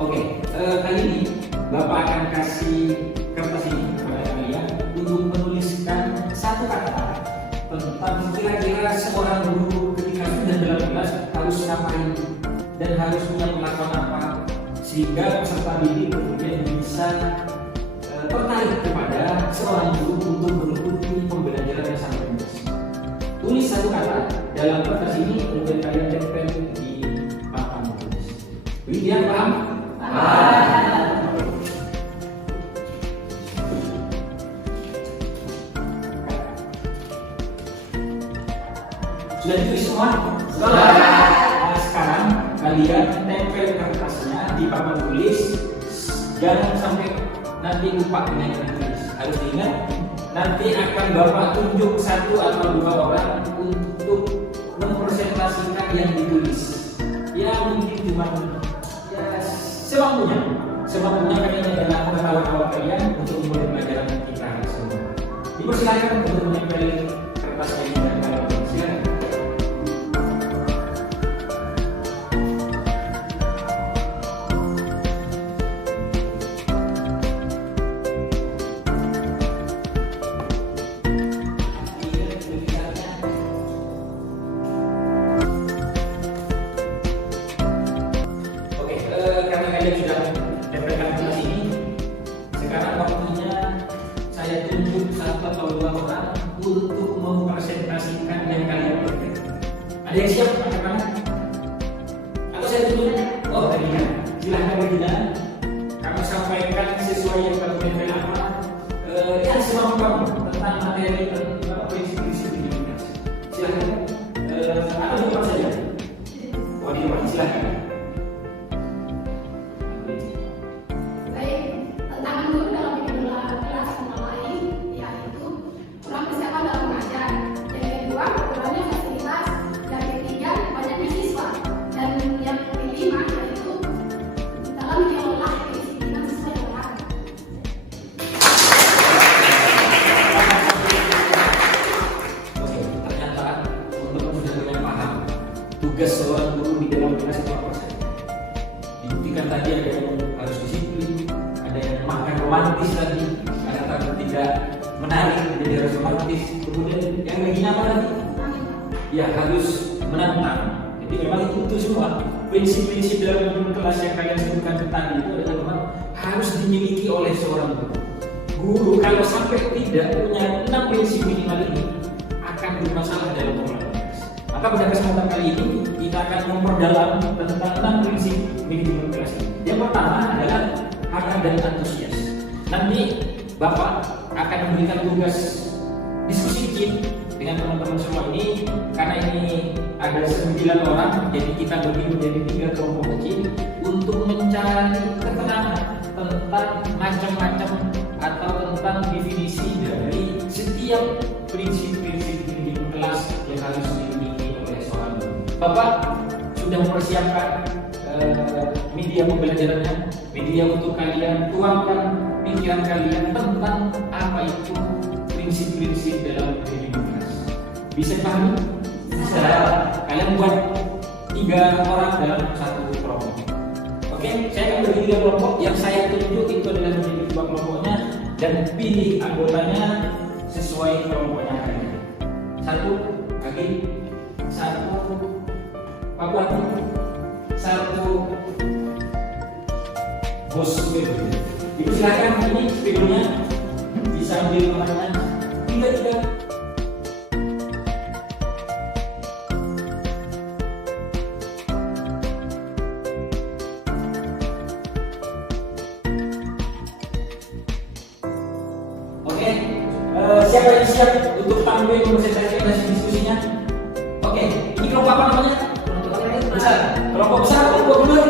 Oke, kali ini Bapak akan kasih kertas ini kepada kalian untuk menuliskan satu kata tentang kira-kira seorang guru ketika sudah dalam kelas harus ngapain dan harus punya perlakuan apa sehingga peserta didik kemudian bisa tertarik kepada seorang guru untuk mengikuti pembelajaran yang sangat luas. Tulis satu kata dalam kertas ini kemudian kalian tempel di papan tulis. Kemudian paham? Sudah ditulis semua? Sudah. Nah, sekarang kalian tempel kertasnya di papan tulis. Jangan sampai nanti lupa dengan yang tulis. Harus diingat. Nanti akan Bapak tunjuk satu atau dua orang untuk mempresentasikan yang ditulis. Ya mungkin cuma semampunya kalian adalah pengetahuan kalian untuk mulai pelajaran kita semua. Dipersilakan untuk menempel kertas ini dan kalian silakan. Kalian sudah tempelkan kertas ini. Sekarang waktunya saya tunjuk satu atau dua orang untuk mempresentasikan yang kalian berikan. Ada yang siap? Mana? Atau saya tunjuk? Oh, Regina. Silahkan Regina. Kamu sampaikan sesuai yang kamu tempel apa? Ya semua kamu tentang materi tentang prinsip-prinsip pendidikan. Silahkan. Atau di depan saja. Oh, di depan. Silahkan. Tugas seorang guru di dalam kelas itu apa saja? Dibuktikan tadi ada yang harus disiplin, ada yang makan romantis tadi, karena takut tidak menarik jadi harus romantis. Kemudian yang lagi apa lagi? Ya harus menantang. Jadi memang itu semua prinsip-prinsip dalam kelas yang kalian sebutkan tadi itu adalah memang harus dimiliki oleh seorang guru. Guru kalau sampai tidak punya 6 prinsip minimal ini akan bermasalah dalam pembelajaran. Maka pada kesempatan kali ini kita akan memperdalam tentang 6 prinsip manajemen kelas ini. Yang pertama adalah akar dan antusias. Nanti Bapak akan memberikan tugas diskusi kit dengan teman-teman semua ini karena ini ada 9 orang, jadi kita bagi menjadi 3 kelompok kecil untuk mencari keterangan tentang macam-macam atau tentang definisi dari setiap prinsip-prinsip manajemen kelas yang harus dimiliki oleh seorang guru. Bapak sudah mempersiapkan media pembelajarannya, media untuk kalian tuangkan pikiran kalian tentang apa itu prinsip-prinsip dalam manajemen kelas. Bisa dipahami? Bisa. Kalian buat 3 orang dalam satu kelompok. Oke, saya akan bagi 3 kelompok. Yang saya tunjuk itu adalah menjadi 2 kelompoknya dan pilih anggotanya sesuai kelompoknya kalian. 1 Agi, 1 Pak Wati, 1 Bos Spidol. Ibu silakan ini spidolnya bisa ambil kemana-mana. 3. Siapa yang siap untuk tampil presentasi dan diskusinya? Oke, ini kelompok apa namanya? Besar. Kelompok besar, kelompok gendut.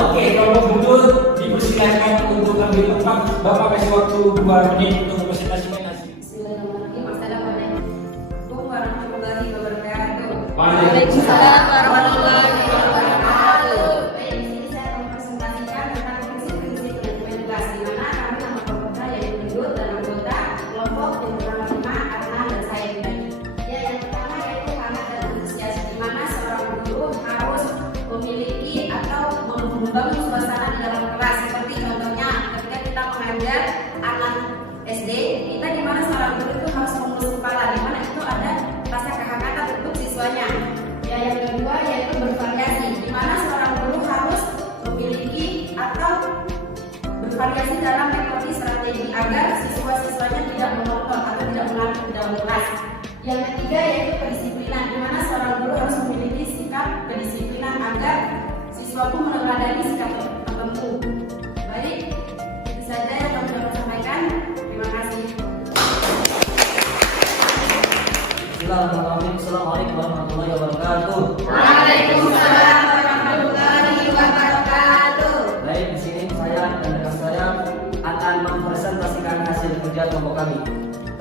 Oke, kelompok gendut dipersilakan untuk ambil tempat. Bapak kasih waktu 2 menit untuk presentasikan hasil. Bismillahirrahmanirrahim. Assalamualaikum warahmatullahi wabarakatuh. Waalaikumsalam warahmatullahi wabarakatuh. Baik, di sini saya akan mempresentasikan tentang prinsip-prinsip manajemen kelas di mana kami nama kelompoknya yaitu gendut dan anggota kelompok yang bernama Rima, Arna, dan saya pribadi. Ya, yang pertama yaitu hangat dan antusias, di mana seorang guru harus memiliki atau membangun suasana di dalam kelas. Seperti contohnya ketika kita mengajar anak SD, kita di mana seorang guru itu harus mengelus kepala, di mana itu ada rasa kehangatan untuk siswanya. Ya, yang kedua yaitu bervariasi, di mana seorang guru harus memiliki atau bervariasi dalam metode strategi agar siswa-siswanya tidak monoton atau tidak mengantuk di dalam kelas. Yang ketiga yaitu kedisiplinan, di mana seorang guru harus memiliki sikap kedisiplinan agar siswa pun meneladani sikap tertentu. Baik, itu saja yang kami dapat sampaikan. Terima kasih. Bismillahirrahmanirrahim. Assalamualaikum warahmatullahi wabarakatuh. Waalaikumsalam warahmatullahi wabarakatuh. Baik, di sini saya dan rekan saya akan mempresentasikan hasil kerja kelompok kami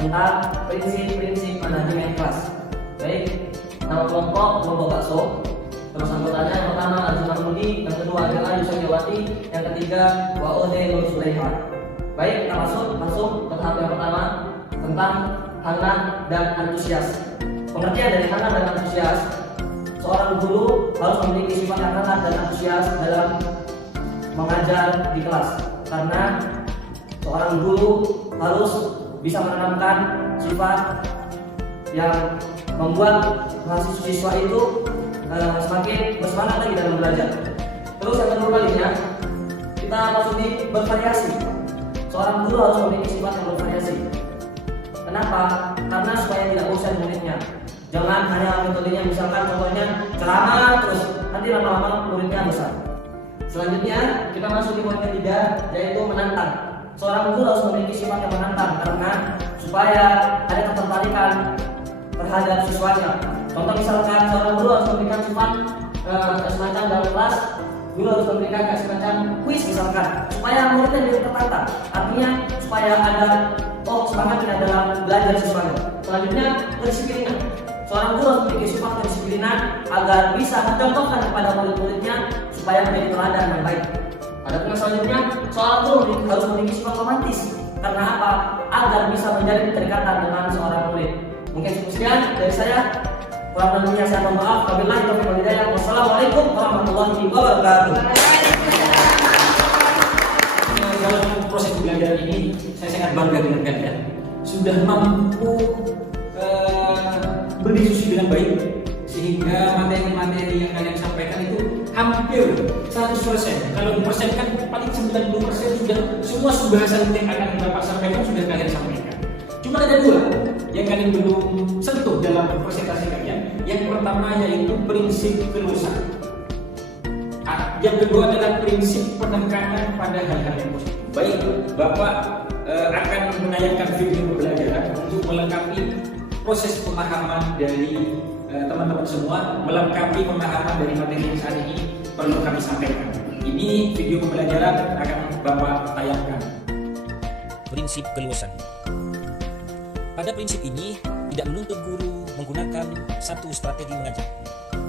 tentang prinsip-prinsip manajemen kelas. Baik, nama kelompok bakso. Terus anggotanya yang pertama Arjuna Mudi, yang kedua adalah Yusagiawati, yang ketiga Waode Nur Sulaiman. Baik, kita langsung ke tahap yang pertama tentang hangat dan antusias. Pengertian dari hangat dan antusias, seorang guru harus memiliki sifat yang hangat dan antusias dalam mengajar di kelas, karena seorang guru harus bisa menanamkan sifat yang membuat mahasiswa itu semakin bersemangat lagi dalam belajar. Terus yang kedua kalinya kita masuk di bervariasi. Seorang guru harus memiliki sifat yang bervariasi. Kenapa? Karena supaya tidak bosan muridnya. Jangan hanya metodenya misalkan contohnya ceramah terus nanti lama-lama muridnya bosan. Selanjutnya kita masuk di poin ketiga yaitu menantang. Seorang guru harus memiliki sifat yang menantang karena supaya ada ketertarikan terhadap siswanya. Contoh misalkan seorang guru harus memberikan sifat semacam dalam kelas, guru harus memberikan semacam kuis misalkan supaya muridnya jadi tertantang. Artinya supaya ada semangatnya dalam belajar siswanya. Selanjutnya kedisiplinan. Seorang guru harus memiliki sifat kedisiplinan agar bisa mencontohkan kepada murid-muridnya supaya menjadi teladan yang baik. Adapun selanjutnya, seorang guru harus memiliki sifat romantis. Karena apa? Agar bisa menjadi keterikatan dengan seorang murid. Mungkin cukup sekian dari saya. Kurang lebihnya saya mohon maaf. Wabillahi taufiq wal hidayah. Wassalamualaikum warahmatullahi wabarakatuh. Dalam proses pembelajaran ini saya sangat bangga dengan kalian sudah mampu berdiskusi dengan baik sehingga materi-materi yang kalian sampaikan itu hampir 100%. Kalau dipersenkan paling 90% sudah semua bahasan yang akan Bapak sampaikan sudah kalian sampaikan. Cuma ada dua yang kalian belum sentuh dalam presentasi kalian. Yang pertama yaitu prinsip kelulusan. Yang kedua adalah prinsip penekanan pada hal-hal yang positif. Baik, Bapak akan menayangkan video pembelajaran untuk melengkapi proses pemahaman dari teman-teman semua, melengkapi pemahaman dari materi yang saat ini perlu kami sampaikan. Ini video pembelajaran akan Bapak tayangkan. Prinsip keluasan. Pada prinsip ini tidak menuntut guru menggunakan satu strategi mengajar.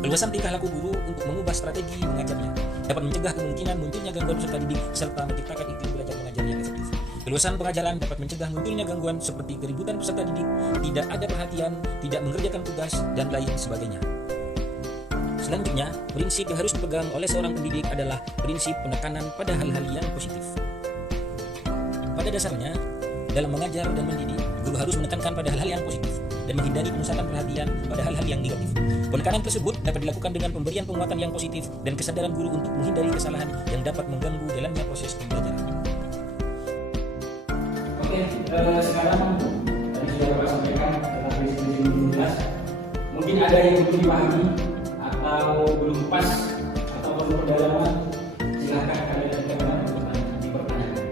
Keluasan tingkah laku guru untuk mengubah strategi mengajarnya dapat mencegah kemungkinan munculnya gangguan peserta didik serta menciptakan iklim belajar mengajar yang efektif. Keluasan pengajaran dapat mencegah munculnya gangguan seperti keributan peserta didik, tidak ada perhatian, tidak mengerjakan tugas, dan lain sebagainya. Selanjutnya, prinsip yang harus dipegang oleh seorang pendidik adalah prinsip penekanan pada hal-hal yang positif. Pada dasarnya, dalam mengajar dan mendidik, guru harus menekankan pada hal-hal yang positif dan menghindari pemusatan perhatian pada hal-hal yang negatif. Penekanan tersebut dapat dilakukan dengan pemberian penguatan yang positif dan kesadaran guru untuk menghindari kesalahan yang dapat mengganggu dalamnya proses pembelajaran. Oke, sekarang tadi sudah Bapak sampaikan tentang prinsip-prinsip 12. Mungkin ada yang belum dipahami atau belum pas atau perlu pendalaman, silakan kalian berkenan untuk dipertanyakan.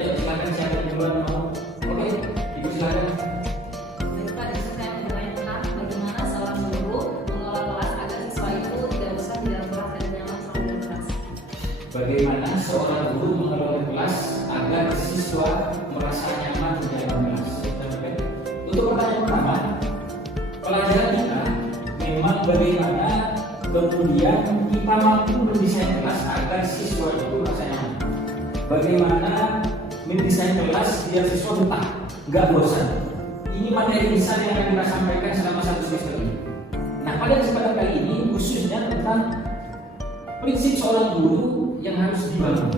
Ayo silakan siapa yang duluan mau? Oke, Ibu silakan. Tadi saya mulai tentang bagaimana seorang guru mengelola kelas agar siswa itu tidak bosan di dalam kelas dan nyaman selama di kelas. Bagaimana seorang guru mengelola kelas agar siswa merasa nyaman di dalam kelas? Untuk pertanyaan pertama, pelajaran kita memang bagaimana kemudian kita mampu mendesain kelas agar siswa itu merasa nyaman. Bagaimana mendesain kelas biar siswa betah, nggak bosan. Ini materi besar yang akan kita sampaikan selama 1 semester ini. Nah, pada kesempatan kali ini khususnya tentang prinsip seorang guru yang harus dibangun,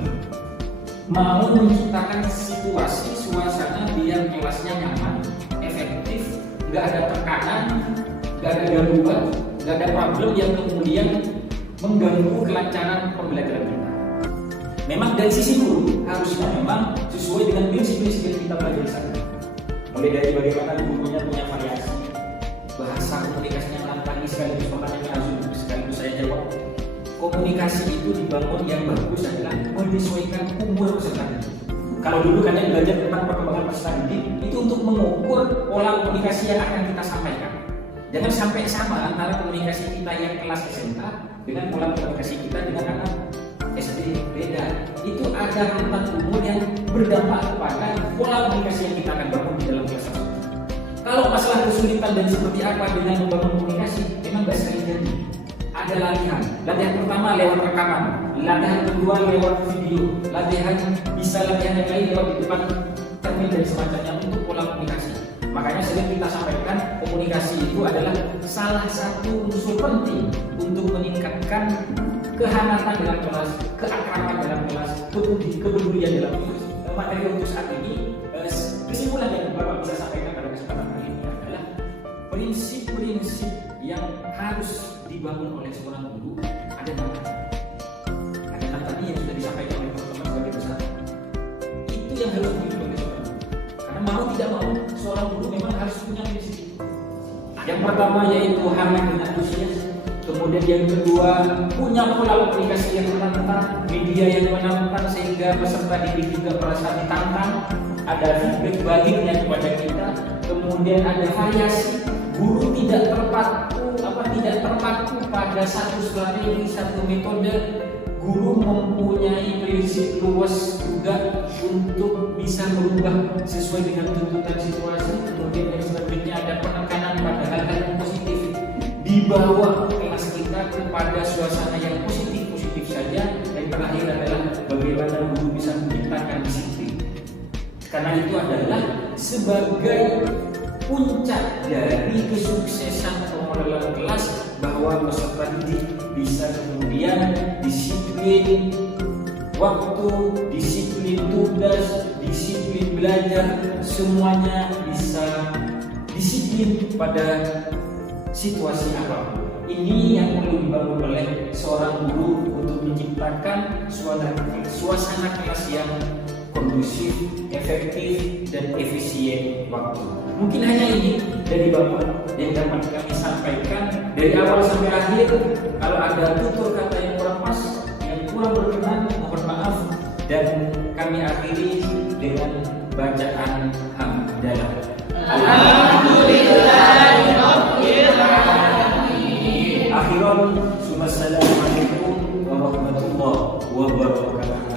mau menciptakan situasi suasana biar kelasnya nyaman, efektif, nggak ada tekanan, nggak ada gangguan, nggak ada problem yang kemudian mengganggu kelancaran pembelajaran kita. Memang dari sisi guru harusnya memang sesuai dengan prinsip-prinsip yang kita pelajari sana. Mulai dari bagaimana gurunya punya variasi, bahasa komunikasinya lantang sekaligus pertanyaan langsung sekaligus saya jawab. Komunikasi itu dibangun yang bagus adalah menyesuaikan umur peserta didik. Kalau dulu kalian belajar tentang perkembangan peserta didik itu untuk mengukur pola komunikasi yang akan kita sampaikan. Jangan sampai sama antara komunikasi kita yang kelas SMK dengan pola komunikasi kita dengan anak SD. Beda. Itu ada rentang umur yang berdampak kepada pola komunikasi yang kita akan bangun di dalam kelas tersebut. Kalau masalah kesulitan dan seperti apa dengan membangun komunikasi, memang nggak sering jadi. Ada latihan pertama lewat rekaman, latihan kedua lewat video, latihan yang lain lewat di depan cermin dan semacamnya untuk pola komunikasi. Makanya sering kita sampaikan komunikasi itu adalah salah satu unsur penting untuk meningkatkan kehangatan dalam kelas, keakraban dalam kelas, kepedulian dalam kelas. Materi untuk saat ini, kesimpulan yang Bapak bisa sampaikan pada kesempatan kali ini adalah prinsip-prinsip yang harus dibangun oleh seorang guru ada enam tadi yang sudah disampaikan oleh teman-teman sebagai besar. Itu yang harus dimiliki oleh seorang guru. Karena mau tidak mau seorang guru memang harus punya prinsip. Yang pertama yaitu hangat dan antusias. Kemudian yang kedua punya pola komunikasi yang menantang, media yang menantang sehingga peserta didik juga merasa ditantang. Ada feedback baliknya kepada kita. Kemudian ada variasi. Guru tidak terpaku pada satu strategi, satu metode. Guru mempunyai prinsip luas juga untuk bisa berubah sesuai dengan tuntutan situasi. Kemudian yang selanjutnya ada penekanan pada hal-hal yang positif, dibawa kelas kita kepada suasana yang positif saja. Yang terakhir adalah bagaimana guru bisa menciptakan disiplin, karena itu adalah sebagai puncak dari kesuksesan pengelolaan kelas, bahwa peserta didik bisa kemudian disiplin waktu, disiplin tugas, disiplin belajar, semuanya bisa disiplin pada situasi apapun. Ini yang perlu dibangun oleh seorang guru untuk menciptakan suasana kelas yang kondusif, efektif, dan efisien waktu. Mungkin hanya ini dari Bapak yang dapat kami sampaikan dari awal sampai akhir. Kalau ada tutur kata yang kurang pas, yang kurang berkenan, mohon maaf. Dan kami akhiri dengan bacaan hamdalah. Alhamdulillahirobbilalamin. Akhiran, assalamualaikum warahmatullahi wabarakatuh.